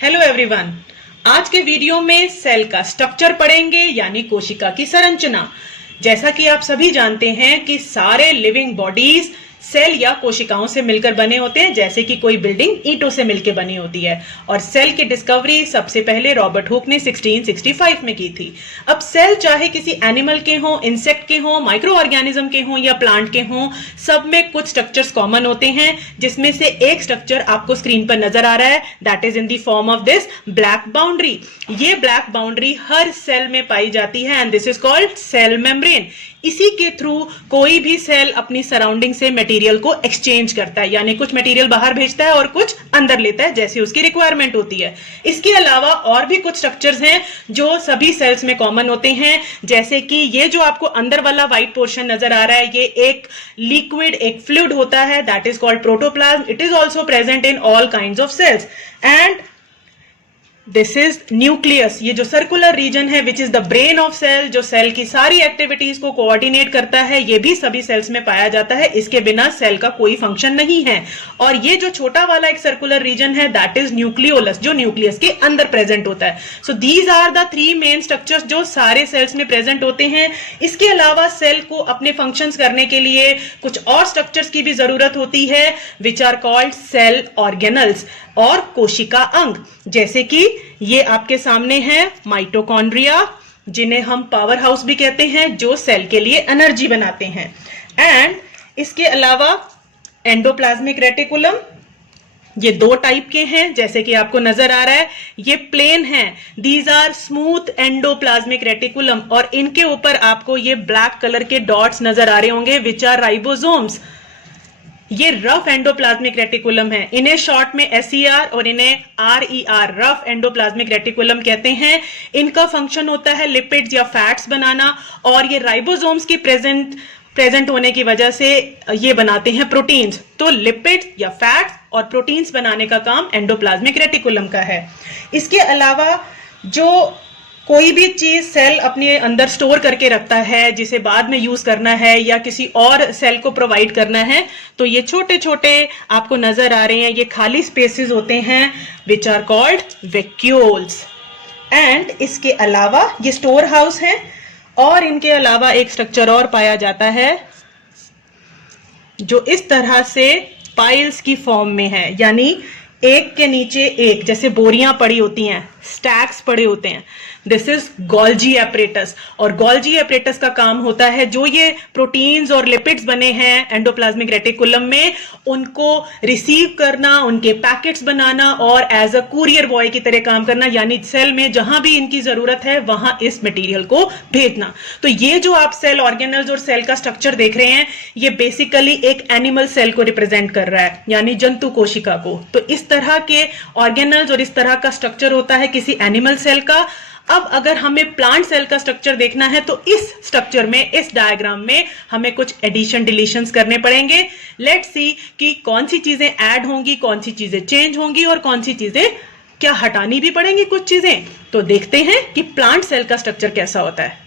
Hello everyone. आज के video में सेल का स्ट्रक्चर पढ़ेंगे यानी कोशिका की संरचना। जैसा कि आप सभी जानते हैं कि सारे लिविंग बॉडीज सेल या कोशिकाओं से मिलकर बने होते हैं, जैसे कि कोई बिल्डिंग ईंटों से मिलकर बनी होती है। और सेल की डिस्कवरी सबसे पहले रॉबर्ट हुक ने 1665 में की थी। अब सेल चाहे किसी एनिमल के हों, इंसेक्ट के हों, माइक्रो ऑर्गेनिज्म के हों या प्लांट के हों, सब में कुछ स्ट्रक्चर्स कॉमन होते हैं, जिसमें से एक स्ट्रक्चर आपको स्क्रीन पर नजर आ रहा है, that is in the form of this black boundary. ये ब्लैक बाउंड्री हर सेल में पाई जाती है and this is called cell membrane. इसी के थ्रू कोई भी सेल अपनी सराउंडिंग से मटेरियल को एक्सचेंज करता है, यानी कुछ मटेरियल बाहर भेजता है और कुछ अंदर लेता है जैसे उसकी रिक्वायरमेंट होती है। इसके अलावा और भी कुछ स्ट्रक्चर्स हैं जो सभी सेल्स में कॉमन होते हैं, जैसे कि ये जो आपको अंदर वाला व्हाइट पोर्शन नजर आ रहा है, ये एक लिक्विड, एक फ्लूइड होता है, that is called protoplasm. It is also present in all kinds of cells and this is nucleus. ये जो सर्कुलर रीजन है which is the brain of cell, जो सेल की सारी एक्टिविटीज को कोऑर्डिनेट करता है, ये भी सभी सेल्स में पाया जाता है। इसके बिना सेल का कोई फंक्शन नहीं है। और ये जो छोटा वाला एक सर्कुलर रीजन है दैट इज न्यूक्लियोलस, जो न्यूक्लियस के अंदर प्रेजेंट होता है। So these are the three main structures जो सारे सेल्स में प्रेजेंट होते हैं। इसके अलावा सेल को अपने फंक्शंस करने के लिए कुछ और स्ट्रक्चर्स की भी जरूरत होती है which are called cell organelles और कोशिका अंग। जैसे कि ये आपके सामने है माइटोकॉन्ड्रिया, जिन्हें हम पावर हाउस भी कहते हैं, जो सेल के लिए एनर्जी बनाते हैं। एंड इसके अलावा एंडोप्लाज्मिक रेटिकुलम, ये दो टाइप के हैं जैसे कि आपको नजर आ रहा है। ये प्लेन हैं, these are smooth endoplasmic reticulum, और इनके ऊपर आपको ये ब्लैक कलर के डॉट्स नजर आ रहे होंगे विच आर राइबोसोम्स। ये रफ एंडोप्लाज्मिक रेटिकुलम है, इन्हें शॉर्ट में SER और इन्हें RER रफ एंडोप्लाज्मिक रेटिकुलम कहते हैं। इनका फंक्शन होता है लिपिड्स या फैट्स बनाना, और ये राइबोसोम्स की प्रेजेंट होने की वजह से ये बनाते हैं प्रोटीन्स। तो लिपिड्स या फैट्स और प्रोटीन्स बनाने का काम एंडोप्लाज्मिक रेटिकुलम का है। इसके अलावा जो कोई भी चीज सेल अपने अंदर स्टोर करके रखता है, जिसे बाद में यूज करना है या किसी और सेल को प्रोवाइड करना है, तो ये छोटे छोटे आपको नजर आ रहे हैं, ये खाली स्पेसेस होते हैं which are called vacuoles. And इसके अलावा ये स्टोर हाउस है, और इनके अलावा एक स्ट्रक्चर और पाया जाता है जो इस तरह से पाइल्स की फॉर्म में है, यानी एक के नीचे एक, जैसे बोरियां पड़ी होती हैं, स्टैक्स पड़े होते हैं। दिस इज गोल्जी एपरेटस, और गोल्जी एपरेटस का काम होता है जो ये प्रोटीन्स और लिपिड्स बने हैं एंडोप्लाज्मिक रेटिकुलम में, उनको रिसीव करना, उनके पैकेट्स बनाना और एज अ कुरियर बॉय की तरह काम करना, यानी सेल में जहां भी इनकी जरूरत है वहां इस मटेरियल को भेजना। तो ये जो आप सेल ऑर्गेनल्स और सेल का स्ट्रक्चर देख रहे हैं, ये बेसिकली एक एनिमल सेल को रिप्रेजेंट कर रहा है, यानी जंतु कोशिका को। तो इस तरह के ऑर्गेनल्स और इस तरह का स्ट्रक्चर होता है किसी एनिमल सेल का। अब अगर हमें प्लांट सेल का स्ट्रक्चर देखना है तो इस स्ट्रक्चर में, इस डायग्राम में हमें कुछ एडिशन डिलीशंस करने पड़ेंगे। लेट्स सी कि कौन सी चीजें ऐड होंगी, कौन सी चीजें चेंज होंगी और कौन सी चीजें क्या हटानी भी पड़ेंगी कुछ चीजें। तो देखते हैं कि प्लांट सेल का स्ट्रक्चर कैसा होता है।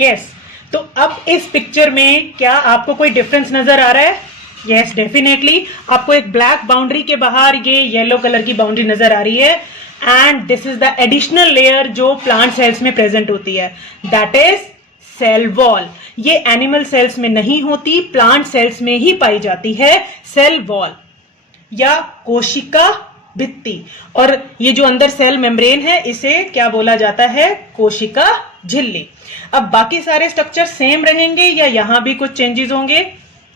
यस, तो अब इस पिक्चर में क्या आपको कोई डिफरेंस नजर आ रहा है? Yes, definitely. आपको एक ब्लैक बाउंड्री के बाहर ये येलो कलर की बाउंड्री नजर आ रही है, and this is the additional layer जो प्लांट सेल्स में प्रेजेंट होती है, दैट इज सेल वॉल। ये एनिमल सेल्स में नहीं होती, प्लांट सेल्स में ही पाई जाती है सेल वॉल या कोशिका भित्ति। और ये जो अंदर सेल मेम्ब्रेन है, इसे क्या बोला जाता है? कोशिका झिल्ली। अब बाकी सारे स्ट्रक्चर सेम रहेंगे या यहां भी कुछ चेंजेस होंगे?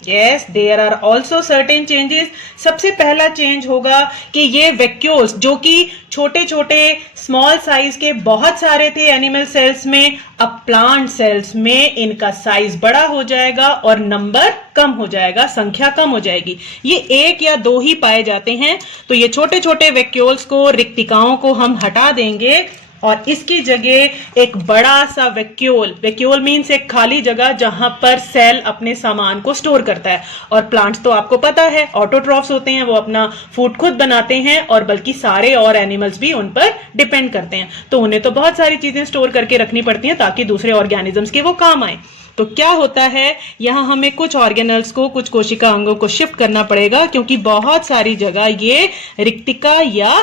Yes, there are also certain changes. सबसे पहला चेंज होगा कि ये वैक्यूल्स, जो कि छोटे छोटे स्मॉल साइज के बहुत सारे थे एनिमल सेल्स में, अब प्लांट सेल्स में इनका साइज बड़ा हो जाएगा और नंबर कम हो जाएगा, संख्या कम हो जाएगी। ये एक या दो ही पाए जाते हैं। तो ये छोटे छोटे वैक्यूल्स को, रिक्तिकाओं को हम हटा देंगे और इसकी जगह एक बड़ा सा वैक्यूल मीन्स एक खाली जगह जहां पर सेल अपने सामान को स्टोर करता है। और प्लांट्स तो आपको पता है ऑटोट्रॉफ्स होते हैं, वो अपना फूड खुद बनाते हैं, और बल्कि सारे और एनिमल्स भी उन पर डिपेंड करते हैं। तो उन्हें तो बहुत सारी चीजें स्टोर करके रखनी पड़ती हैं ताकि दूसरे ऑर्गेनिजम्स के वो काम आए। तो क्या होता है, यहाँ हमें कुछ ऑर्गेनल्स को, कुछ कोशिका अंगों को शिफ्ट करना पड़ेगा, क्योंकि बहुत सारी जगह ये रिक्तिका या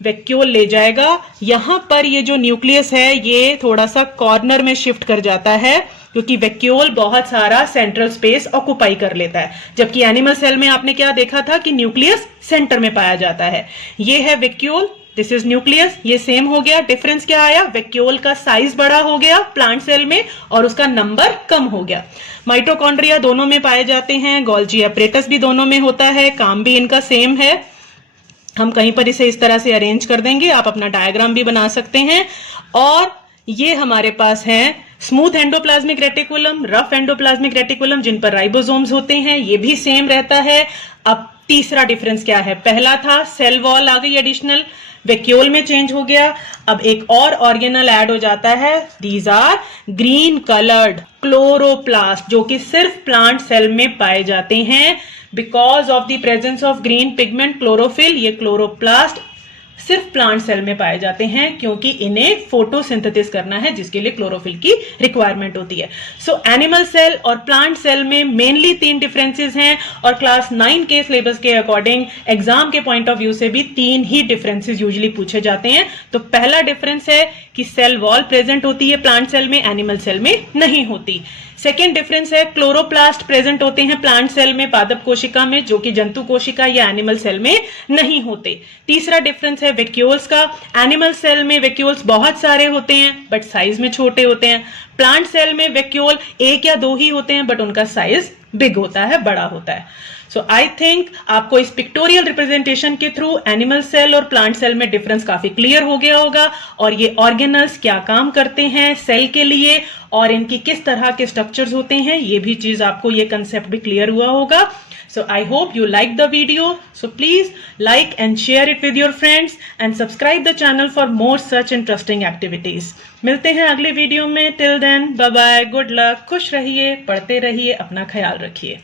वैक्यूल ले जाएगा। यहां पर ये जो न्यूक्लियस है ये थोड़ा सा कॉर्नर में शिफ्ट कर जाता है, क्योंकि वैक्यूल बहुत सारा सेंट्रल स्पेस ऑक्युपाई कर लेता है, जबकि एनिमल सेल में आपने क्या देखा था कि न्यूक्लियस सेंटर में पाया जाता है। ये है वैक्यूल, दिस इज न्यूक्लियस, ये सेम हो गया। डिफरेंस क्या आया, वैक्यूल का साइज बड़ा हो गया प्लांट सेल में और उसका नंबर कम हो गया। माइटोकॉन्ड्रिया दोनों में पाए जाते हैं, गोल्जी अपरेटस भी दोनों में होता है, काम भी इनका सेम है। हम कहीं पर इसे इस तरह से अरेंज कर देंगे, आप अपना डायग्राम भी बना सकते हैं। और ये हमारे पास है smooth endoplasmic reticulum, rough endoplasmic reticulum, जिन पर राइबोसोम्स होते हैं, ये भी सेम रहता है। अब तीसरा डिफरेंस क्या है, पहला था सेल वॉल आ गई एडिशनल, वैक्यूल में चेंज हो गया। अब एक और ऑर्गेनल ऐड हो जाता है, these are green coloured chloroplast, जो कि सिर्फ प्लांट सेल में पाए जाते हैं। Because of the presence of green pigment chlorophyll, ये क्लोरोप्लास्ट सिर्फ प्लांट सेल में पाए जाते हैं, क्योंकि इन्हें फोटोसिंथेसिस करना है, जिसके लिए क्लोरोफिल की रिक्वायरमेंट होती है। सो एनिमल सेल और प्लांट सेल में मेनली 3 डिफरेंसेस हैं, और क्लास 9 के सिलेबस के अकॉर्डिंग एग्जाम के पॉइंट ऑफ व्यू से भी 3 ही डिफरेंसेस यूजुअली पूछे जाते हैं। तो पहला डिफरेंस है कि सेल वॉल प्रेजेंट होती है प्लांट सेल में, एनिमल सेल में नहीं होती। सेकेंड डिफरेंस है क्लोरोप्लास्ट प्रेजेंट होते हैं प्लांट सेल में, पादप कोशिका में, जो कि जंतु कोशिका या एनिमल सेल में नहीं होते। तीसरा डिफरेंस है वैक्यूल्स का, एनिमल सेल में वैक्यूल्स बहुत सारे होते हैं बट साइज में छोटे होते हैं, प्लांट सेल में वैक्यूल 1 या 2 ही होते हैं बट उनका साइज बिग होता है, बड़ा होता है। सो आई थिंक आपको इस पिक्टोरियल रिप्रेजेंटेशन के थ्रू एनिमल सेल और प्लांट सेल में डिफरेंस काफी क्लियर हो गया होगा, और ये ऑर्गेनल्स क्या काम करते हैं सेल के लिए और इनकी किस तरह के स्ट्रक्चर्स होते हैं, ये भी चीज आपको, ये कंसेप्ट भी क्लियर हुआ होगा। So I hope you liked the video. So please like and share it with your friends and subscribe the channel for more such interesting activities. मिलते हैं अगले वीडियो में, till then bye bye, good luck, खुश रहिए, पढ़ते रहिए, अपना ख्याल रखिए।